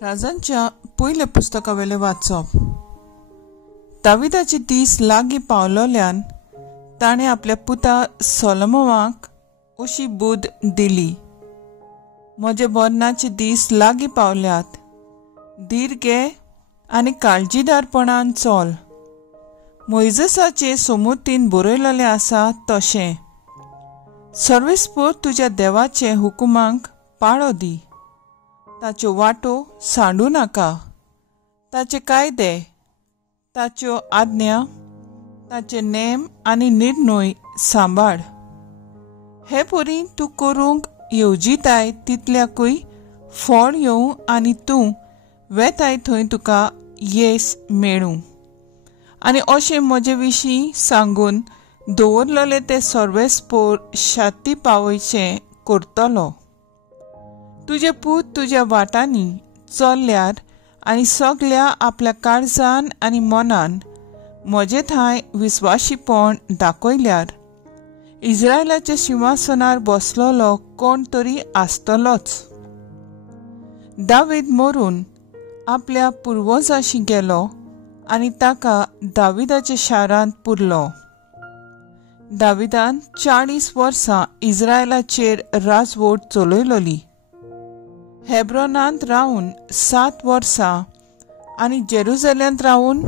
राजांच्या पयले पुस्तकावेले वाचप। दाविदाचे दीस लागीं पावलोल्यान ताणें आपल्या पुता सोलोमोनाक अशी बूद दिली, म्हजे मरणाचे दीस लागीं पावल्यात, धीर घे आनी काळजीदारपणान चल। मोइजेसाचे समृद्धीन बरयलेलें आसा तशें सर्वेस्पर तुज्या देवाचे हुकुमांक पाळो दी, ताच्यो वाटो सांडू नाका, ताचे कायदे, ताच्यो आज्ञा, ताचे नेम आनी निर्णय सांबाळ। हे परी तूं करूंक येवजिताय तितल्याकूय फळ येवं आनी तूं वेताय थंय तुका येस मेळूं। आनी अशें म्हजे विशीं सांगून दवरलेले ते सर्वेस्पर शांती पावयचें करतलो। तुजे पूत तुज्या वाटांनी चल्ल्यार आनी सगल्या आपल्या काळजान आनी मनान म्हजे थंय विस्वाशीपण दाखयल्यार इस्रायलाच्या सिंहासनार बसलोलो कोण तरी आसतलोच। दावीद मरून आपल्या पुर्वजांशी गेलो आनी ताका दाविदाच्या शारांत पुरलो। दाविदान 40 वर्सां इस्रायलाचेर राजवट चलयलोली। हेब्रोनांत रावन 7 वर्सां आनी जेरुसलेमांत रावन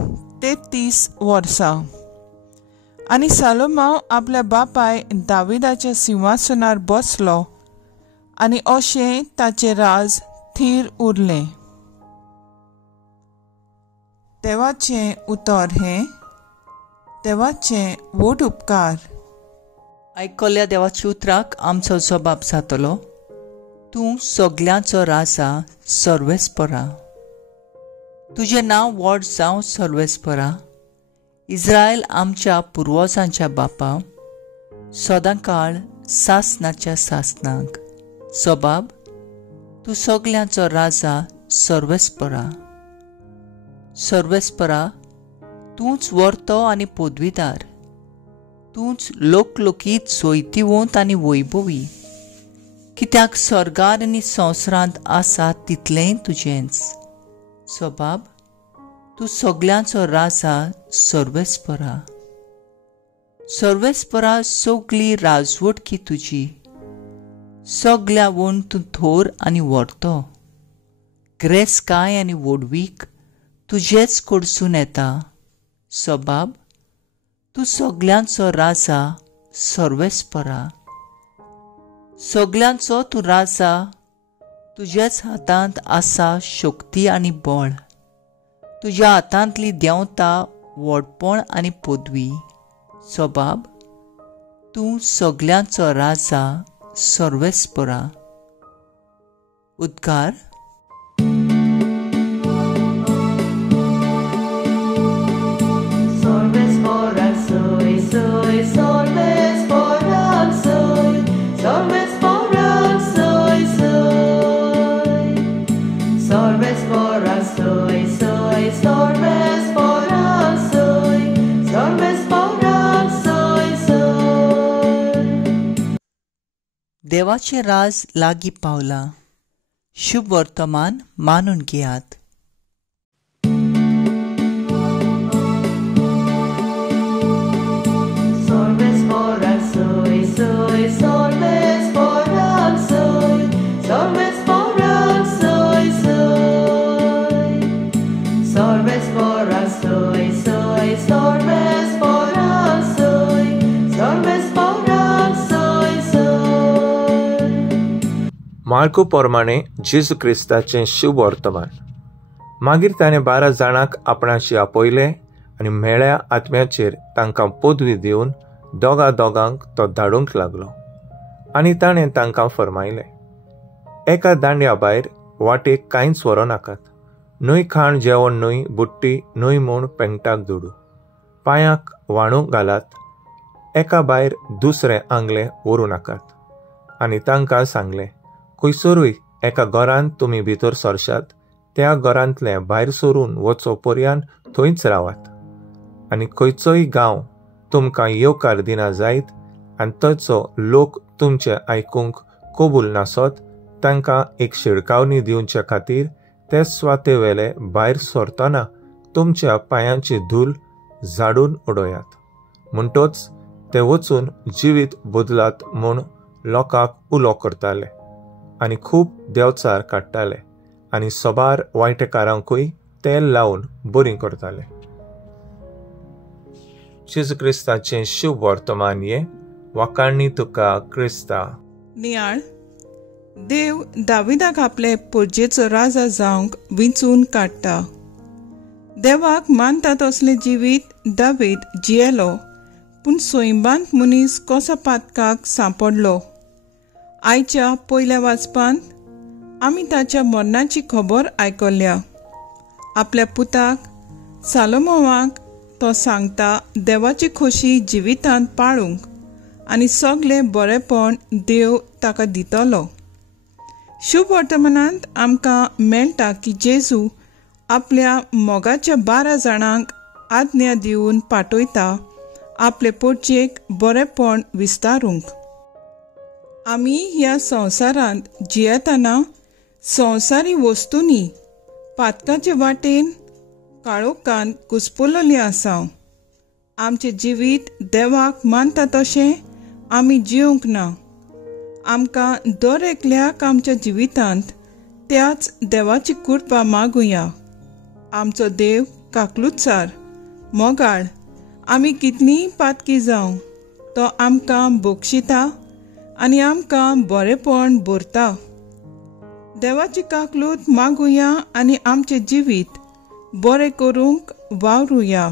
33 वर्सां। आनी सालोमाव आपल्या बापाय दाविदाच्या सिंहासनार बसलो आनी अशें ताचें राज थीर उरलें। देवाचें उतर हें देवाचें व्हड उपकार। आयकल्ल्या देवाच्या उतराक आमचो जबाब जातलो, तूं सगल्यांचो राजा सर्वेस्परा। तुजें नांव व्हड जावं सर्वेस्परा। इस्रायल आमच्या पुर्वजांच्या बापा, सदांकाळ सासनाच्या सासनाक। जबाब, तूं सगल्यांचो राजा सर्वेस्परा। सर्वेस्परा, तूंच वर्तो आनी पदवीदार, तूंच लोकलोकीत सोयतीवंत आनी वैभवी, कित्याक सर्गार आनी संवसारांत आसा तितलेंय तुजेंच। जबाब, तूं सगल्यांचो राजा सर्वेस्परा। सर्वेस्परा, सगली राजवटकी तुजी, सगल्या वण तूं थोर आनी व्हरतो। ग्रेसकाय आनी व्हडवीक तुजेच कडसून येता। जबाब, तूं सगल्यांचो राजा सर्वेस्परा। सगल्यांचो तूं राजा, तुजेच हातांत आसा शक्ती आनी बळ। तुज्या हातांतली देंवता व्हडपण आनी पदवी। जबाब, तूं सगल्यांचो राजा सर्वेस्परा। उद्गार, देवाचे राज लागीं पावला, शुभ वर्तमान मानून घेयात। मार्को प्रमाणे जेजू क्रिस्ताचें शुभ वर्तमान। मागीर ताणें 12 जाणांक आपणाशी आपयले आनी मेळ्या आत्म्याचेर तांकां पदवी दिवन दोगांक तो धाडूंक लागलो। आनी ताणें तांकां फरमायलें, एका दांड्या भायर वाटेक कांयच व्हरो नाकात, न्हय खाण जेवण, न्हय बुट्टी, न्हय म्हूण पेंगटाक दुडू, पांयांक वाणू घालात, एका भायर दुसरें आंगलें व्हरू नाकात। आनी तांकां सांगलें, खंयसरूय एका घरांत तुमी भितर सरशात, त्या घरांतले भायर सरून वचो पर्यान थंयच रावात। आनी खंयचोय गांव तुमकां येवकार दिना जायत आनी थंयचो लोक तुमचें आयकूंक कबूल नासत, तांकां एक शिडकावणी दिवचे खातीर ते स्वातेवेले भायर सरतना तुमच्या पांयांची धूल झाडून उडोयात. म्हणटोच ते वचून जिवीत बदलात म्हूण लोकांक उलो करताले आनी खूब देंवचार काडटाले आनी सोबार वायटेकारांकूय तेल लावन बरी करताले. जेजू क्रिस्ताचें शुभ वर्तमान हे वाकाणणी तुका क्रिस्ता. नियाळ, देव दाविदाक आपले पोरजेचो राजा जावंक विंचून काडटा. देवाक मानता तसले जिवीत दावीद जियेलो, पूण सोयंबांत मनीस कसो पातकाक सांपडलो. आयच्या पयल्या वाचपांत आमी ताच्या मरणाची खबर आयकल्या. आपल्या पुताक सालोमोवाक तो सांगता देवाची खोशी जिवितांत पाळूंक आनी सगळें बरेंपण देव ताका दितलो. शुभ वर्तमानांत आमकां मेळटा की जेजू आपल्या मोगाच्या 12 जाणांक आज्ञा दिवन पाठयता आपले पोरचेक बरेंपण विस्तारूंक. आमी ह्या संवसारांत जियेतना संवसारी वस्तूंनी पातकाचे वाटेन काळोखांत घुस्पलोली आसा. आमचें जिवीत देवाक मानता तशें आमी जिवंक ना. आमकां दर एकल्याक आमच्या जिवितांत त्याच देवाची कृपा मागुया. आमचो देव काकलुचार मोगाळ आमी कितलींय पातकी जावं तो आमकां बक्षिता आनी आमकां बरेंपण भरता. देवाची काकलूत मागुया आनी आमचें जिवीत बरें करूंक वावरुया.